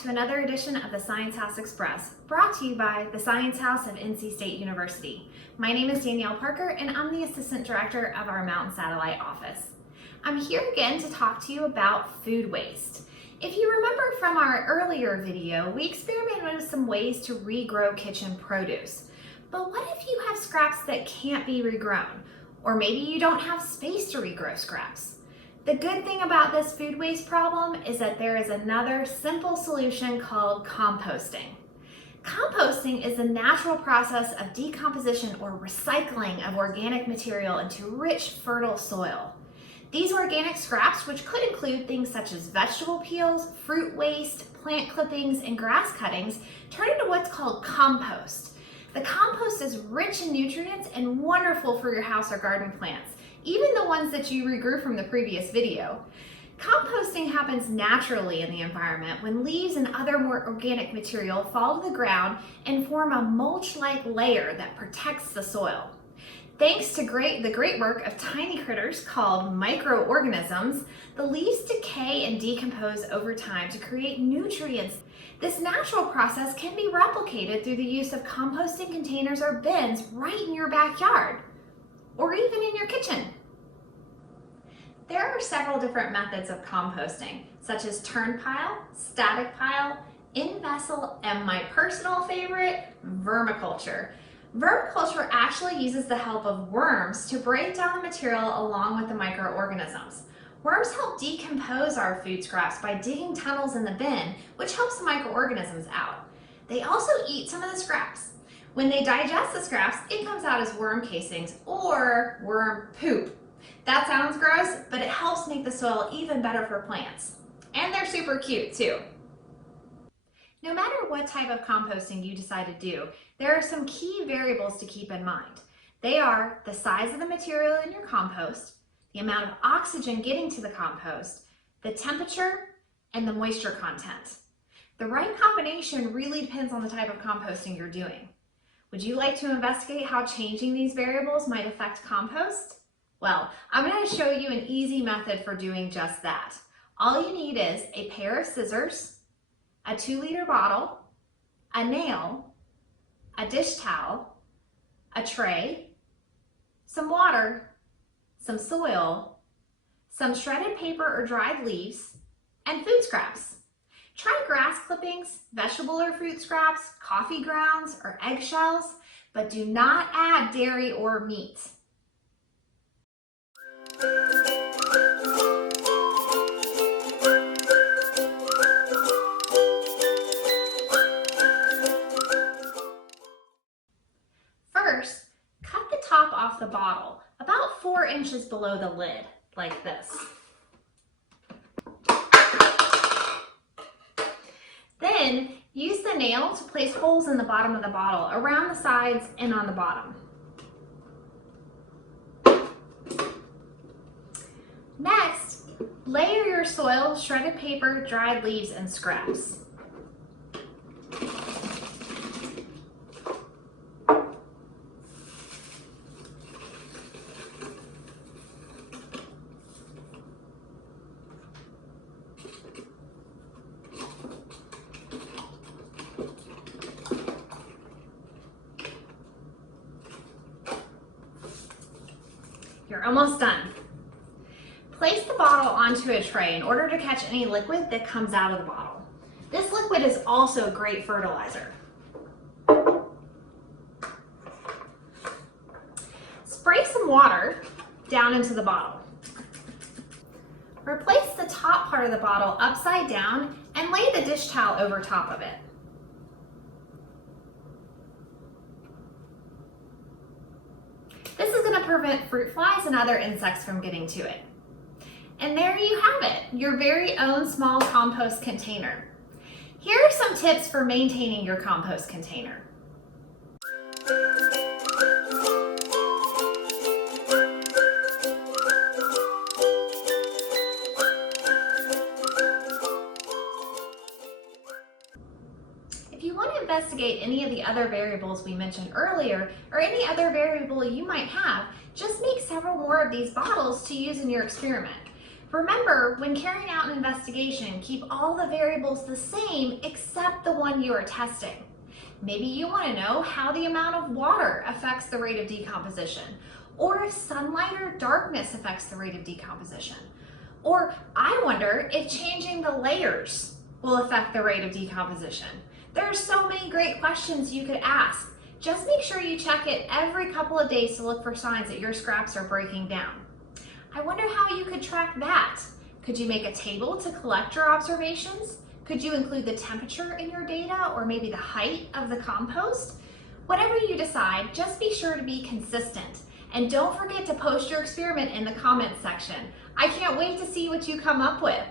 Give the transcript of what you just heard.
to another edition of the Science House Express, brought to you by the Science House of NC State University. My name is Danielle Parker, and I'm the Assistant Director of our Mountain Satellite Office. I'm here again to talk to you about food waste. If you remember from our earlier video, we experimented with some ways to regrow kitchen produce. But what if you have scraps that can't be regrown? Or maybe you don't have space to regrow scraps? The good thing about this food waste problem is that there is another simple solution called composting. Composting is the natural process of decomposition or recycling of organic material into rich, fertile soil. These organic scraps, which could include things such as vegetable peels, fruit waste, plant clippings, and grass cuttings, turn into what's called compost. The compost is rich in nutrients and wonderful for your house or garden plants, even the ones that you regrew from the previous video. Composting happens naturally in the environment when leaves and other more organic material fall to the ground and form a mulch-like layer that protects the soil. Thanks to the great work of tiny critters called microorganisms, the leaves decay and decompose over time to create nutrients. This natural process can be replicated through the use of composting containers or bins right in your backyard, or even in your kitchen. There are several different methods of composting, such as turn pile, static pile, in-vessel, and my personal favorite, vermiculture. Vermiculture actually uses the help of worms to break down the material along with the microorganisms. Worms help decompose our food scraps by digging tunnels in the bin, which helps the microorganisms out. They also eat some of the scraps. When they digest the scraps, it comes out as worm casings or worm poop. That sounds gross, but it helps make the soil even better for plants. And they're super cute too. No matter what type of composting you decide to do, there are some key variables to keep in mind. They are the size of the material in your compost, the amount of oxygen getting to the compost, the temperature, and the moisture content. The right combination really depends on the type of composting you're doing. Would you like to investigate how changing these variables might affect compost? Well, I'm going to show you an easy method for doing just that. All you need is a pair of scissors, a 2-liter bottle, a nail, a dish towel, a tray, some water, some soil, some shredded paper or dried leaves, and food scraps. Try grass clippings, vegetable or fruit scraps, coffee grounds, or eggshells, but do not add dairy or meat. First, cut the top off the bottle, about 4 inches below the lid, like this. Then, use the nail to place holes in the bottom of the bottle, around the sides and on the bottom. Next, layer your soil, shredded paper, dried leaves, and scraps. You're almost done. Place the bottle onto a tray in order to catch any liquid that comes out of the bottle. This liquid is also a great fertilizer. Spray some water down into the bottle. Replace the top part of the bottle upside down and lay the dish towel over top of it. This is going to prevent fruit flies and other insects from getting to it. And there you have it, your very own small compost container. Here are some tips for maintaining your compost container. If you want to investigate any of the other variables we mentioned earlier, or any other variable you might have, just make several more of these bottles to use in your experiment. Remember, when carrying out an investigation, keep all the variables the same except the one you are testing. Maybe you want to know how the amount of water affects the rate of decomposition, or if sunlight or darkness affects the rate of decomposition. Or I wonder if changing the layers will affect the rate of decomposition. There are so many great questions you could ask. Just make sure you check it every couple of days to look for signs that your scraps are breaking down. I wonder how you could track that. Could you make a table to collect your observations? Could you include the temperature in your data, or maybe the height of the compost? Whatever you decide, just be sure to be consistent. And don't forget to post your experiment in the comments section. I can't wait to see what you come up with.